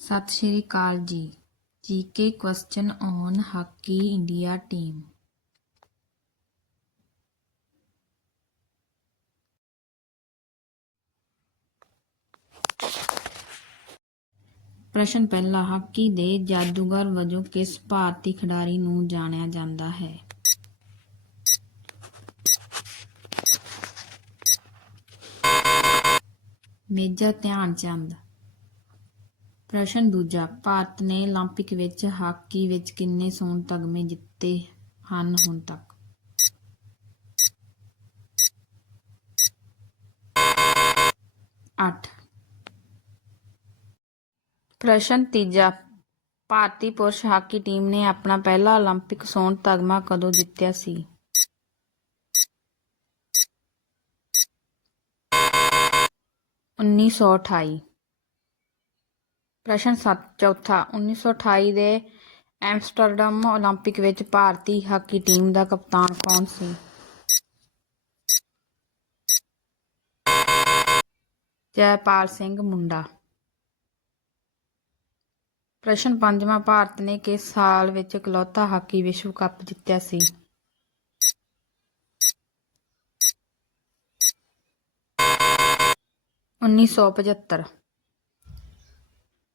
ਸਤਿ ਸ਼੍ਰੀ ਅਕਾਲ ਜੀ। GK question on hockey India team ਪ੍ਰਸ਼ਨ ਪਹਿਲਾ, ਹਾਕੀ ਦੇ ਜਾਦੂਗਰ ਵਜੋਂ ਕਿਸ ਭਾਰਤੀ ਖਿਡਾਰੀ ਨੂੰ ਜਾਣਿਆ ਜਾਂਦਾ ਹੈ? ਮੇਜਰ ਧਿਆਨ ਚੰਦ। ਪ੍ਰਸ਼ਨ ਦੂਜਾ ਭਾਰਤ ਨੇ 올림픽 ਵਿੱਚ ਹਾਕੀ ਵਿੱਚ ਕਿੰਨੇ ਸੋਨ ਤਗਮੇ ਜਿੱਤੇ ਹਨ ਹੁਣ ਤੱਕ ਅੱਠ ਪ੍ਰਸ਼ਨ ਤੀਜਾ ਭਾਰਤੀ ਪੁਰਸ਼ ਹਾਕੀ ਟੀਮ ਨੇ ਆਪਣਾ ਪਹਿਲਾ 올림픽 ਸੋਨ ਤਗਮਾ ਕਦੋਂ ਜਿੱਤਿਆ ਸੀ ਉੱਨੀ ਸੌ ਅਠਾਈ ਪ੍ਰਸ਼ਨ ਸੱਤ ਚੌਥਾ 1928 ਦੇ ਐਮਸਟਰਡਮ 올림픽 ਵਿੱਚ ਭਾਰਤੀ ਹਾਕੀ ਟੀਮ ਦਾ ਕਪਤਾਨ ਕੌਣ ਸੀ ਜੈਪਾਲ ਸਿੰਘ ਮੁੰਡਾ ਪ੍ਰਸ਼ਨ ਪੰਜਵਾਂ ਭਾਰਤ ਨੇ ਕਿਸ ਸਾਲ ਵਿੱਚ ਇਕਲੌਤਾ ਹਾਕੀ ਵਿਸ਼ਵ ਕੱਪ ਜਿੱਤਿਆ ਸੀ ਉੱਨੀ ਸੌ ਪਝੱਤਰ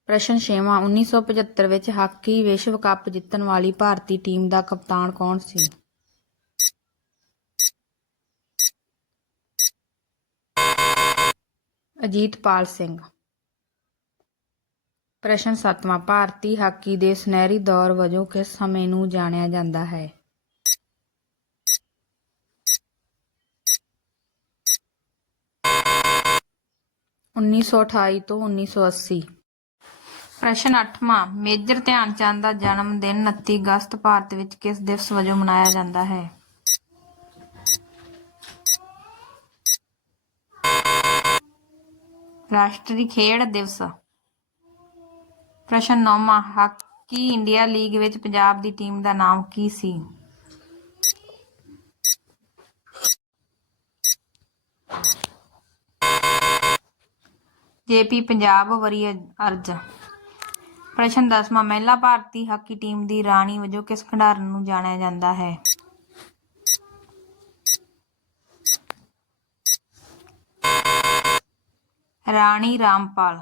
ਪ੍ਰਸ਼ਨ ਛੇਵਾਂ 1975 ਵਿੱਚ ਹਾਕੀ ਵਿਸ਼ਵ ਕੱਪ ਜਿੱਤਣ ਵਾਲੀ ਭਾਰਤੀ ਟੀਮ ਦਾ ਕਪਤਾਨ ਕੌਣ ਸੀ? ਅਜੀਤਪਾਲ ਸਿੰਘ। ਪ੍ਰਸ਼ਨ ਸੱਤਵਾਂ, ਭਾਰਤੀ ਹਾਕੀ ਦੇ ਸੁਨਹਿਰੀ ਦੌਰ ਵਜੋਂ ਕਿਸ ਸਮੇਂ ਨੂੰ ਜਾਣਿਆ ਜਾਂਦਾ ਹੈ? ਉੱਨੀ ਸੌ ਅਠਾਈ ਤੋਂ ਉੱਨੀ ਸੌ ਅੱਸੀ। ਪ੍ਰਸ਼ਨ 8ਵਾਂ ਮੇਜਰ ਧਿਆਨ ਚੰਦ ਦਾ ਜਨਮ ਦਿਨ 29 ਅਗਸਤ ਭਾਰਤ ਵਿੱਚ ਕਿਸ ਦਿਵਸ ਵਜੋਂ ਮਨਾਇਆ ਜਾਂਦਾ ਹੈ? ਰਾਸ਼ਟਰੀ ਖੇਡ ਦਿਵਸ। ਪ੍ਰਸ਼ਨ 9ਵਾਂ ਹਾਕੀ ਇੰਡੀਆ ਲੀਗ ਵਿੱਚ ਪੰਜਾਬ ਦੀ ਟੀਮ ਦਾ ਨਾਮ ਕੀ ਸੀ? ਜੇਪੀ ਪੰਜਾਬ, ਵਰੀ ਅਰਜ। ਪ੍ਰਸ਼ਨ 10ਵਾਂ ਮਹਿਲਾ ਭਾਰਤੀ ਹਾਕੀ ਟੀਮ ਦੀ ਰਾਣੀ ਵਜੋਂ ਕਿਸ ਖਿਡਾਰਨ ਨੂੰ ਜਾਣਿਆ ਜਾਂਦਾ ਹੈ ਰਾਣੀ ਰਾਮਪਾਲ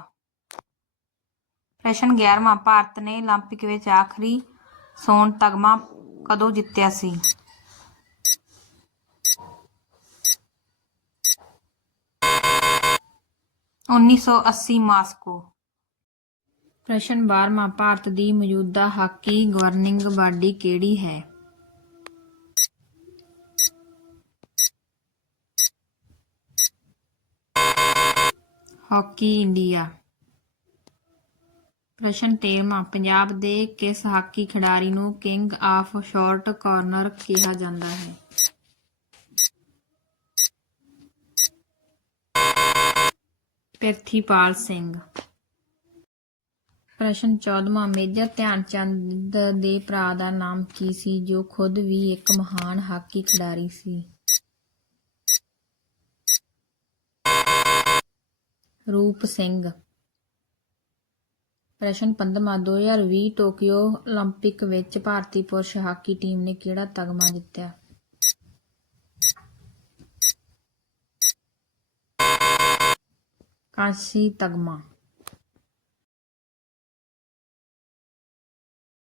ਪ੍ਰਸ਼ਨ 11ਵਾਂ ਭਾਰਤ ਨੇ 올림픽 ਵਿੱਚ ਆਖਰੀ ਸੋਨ ਤਗਮਾ ਕਦੋਂ ਜਿੱਤਿਆ ਸੀ ਉੱਨੀ ਸੌ ਅੱਸੀ ਮਾਸਕੋ ਪ੍ਰਸ਼ਨ 12ਵਾਂ ਭਾਰਤ ਦੀ ਮੌਜੂਦਾ ਹਾਕੀ ਗਵਰਨਿੰਗ ਬਾਡੀ ਕਿਹੜੀ ਹੈ? Hockey India. ਪ੍ਰਸ਼ਨ 13ਵਾਂ ਪੰਜਾਬ ਦੇ ਕਿਸ ਹਾਕੀ ਖਿਡਾਰੀ ਨੂੰ ਕਿੰਗ ਆਫ ਸ਼ਾਰਟ ਕਾਰਨਰ ਕਿਹਾ ਜਾਂਦਾ ਹੈ? ਪ੍ਰਿਥੀਪਾਲ ਸਿੰਘ। ਪ੍ਰਸ਼ਨ 14ਵਾਂ ਮੇਜਰ ਧਿਆਨ ਚੰਦ ਦੇ ਭਰਾ ਦਾ ਨਾਮ ਕੀ ਸੀ ਜੋ ਖੁਦ ਵੀ ਇੱਕ ਮਹਾਨ ਹਾਕੀ ਖਿਡਾਰੀ ਸੀ ਰੂਪ ਸਿੰਘ ਪ੍ਰਸ਼ਨ 15ਵਾਂ 2020 ਟੋਕੀਓ 올림픽 ਵਿੱਚ ਭਾਰਤੀ ਪੁਰਸ਼ ਹਾਕੀ ਟੀਮ ਨੇ ਕਿਹੜਾ ਤਗਮਾ ਜਿੱਤਿਆ ਕਾਂਸੀ ਤਗਮਾ